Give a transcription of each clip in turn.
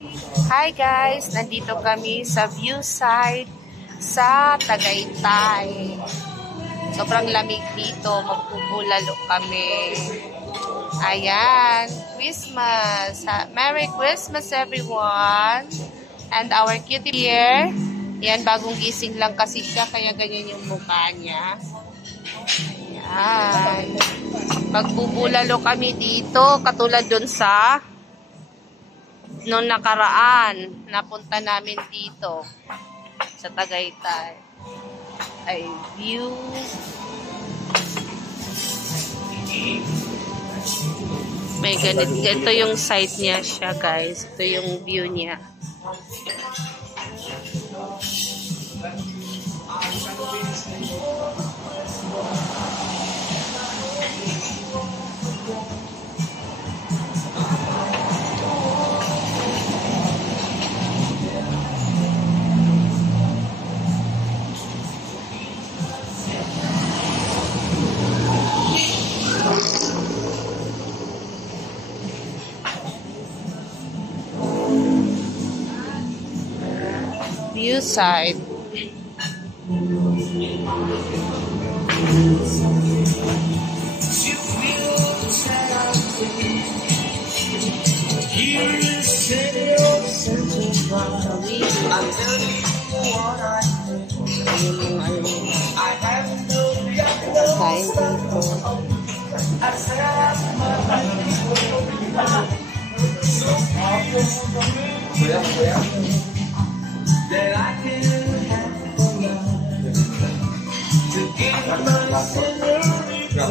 Hi guys! Nandito kami sa viewside sa Tagaytay. Sobrang lamig dito. Magpupulalo kami. Ayan. Christmas. Merry Christmas everyone! And our cutie here. Ayan, bagong gising lang kasi siya. Kaya ganyan yung mukha niya. Ayan. Magpupulalo kami dito. Katulad dun sa noong nakaraan, napunta namin dito sa Tagaytay. Ay, view. May ganito yung site niya siya, guys. Ito yung view niya. View side. Kain dito. That I can have for love to give my senorita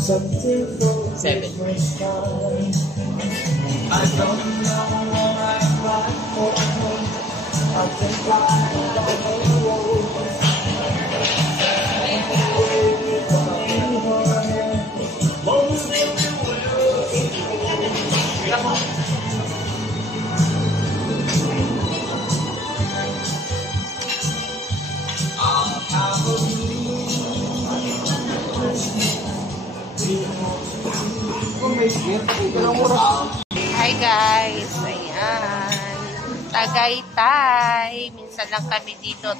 something for Christmas time. I don't know what I cry for. I can cry all alone. Hi guys, ayan, Tagaytay. Minsan lang kami dito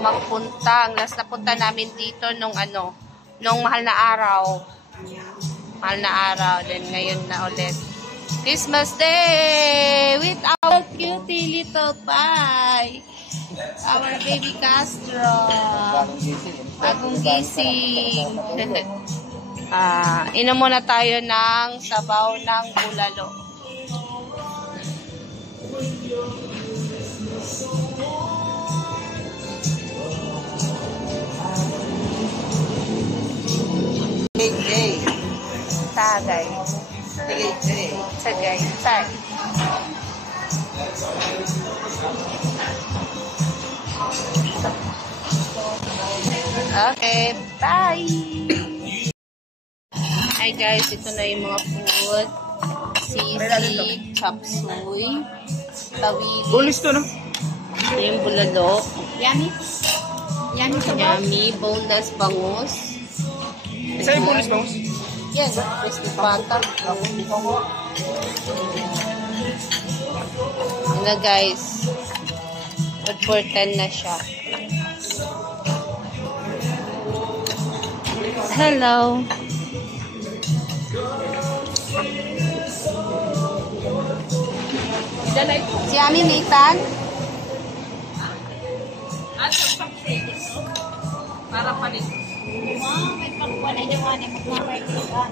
magpunta. Ang last na punta namin dito nung mahal na araw. Then ngayon na ulit. Christmas Day with our cutie little pie. Our baby Castro. Bagong gising. Inom muna tayo ng sabaw ng bulalo. Tagay. Tagay. Okay, bye! Hi guys, ito na yung mga food. Sisig, chop suey, tawili. Bulis to, no? Ito yung bulalo. Yummy. Yummy sa boss. Yummy, boneless bangus. Isa yung bulis, bangus? Yes, crispy pata. Ano guys, good for 10 na siya. Hello. Si Ami Nathan? Para pa rin. May pagkuha na yung ano, magmamarket ka.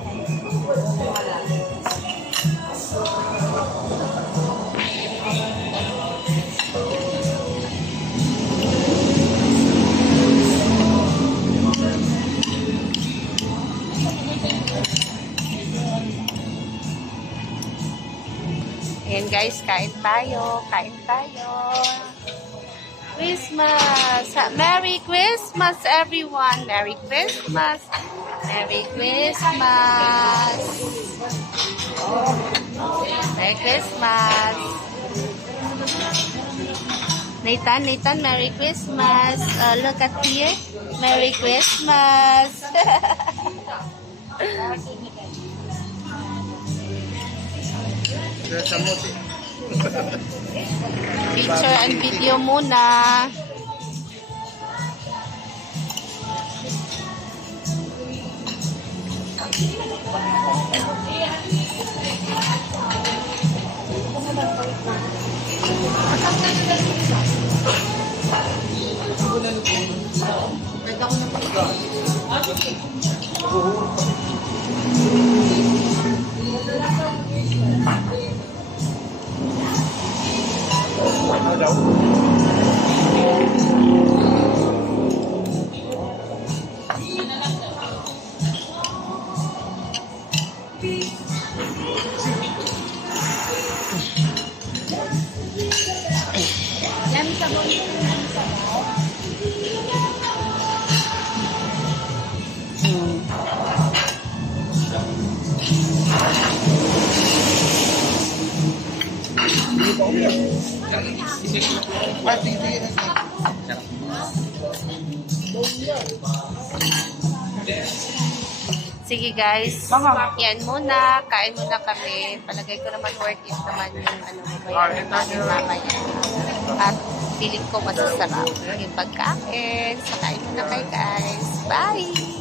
Ayan guys, kain tayo. Christmas! Merry Christmas everyone! Merry Christmas! Merry Christmas! Merry Christmas! Nathan, Merry Christmas! Look at here. Merry Christmas! Sa mote. Picture and video muna. Ano daw? Yan sa Sige guys, yan muna. Kain muna kami. Palagay ko naman worth it naman yung bayaran namin mamaya. At feeling ko masasarap yung pagkain. So kain muna kayo guys. Bye!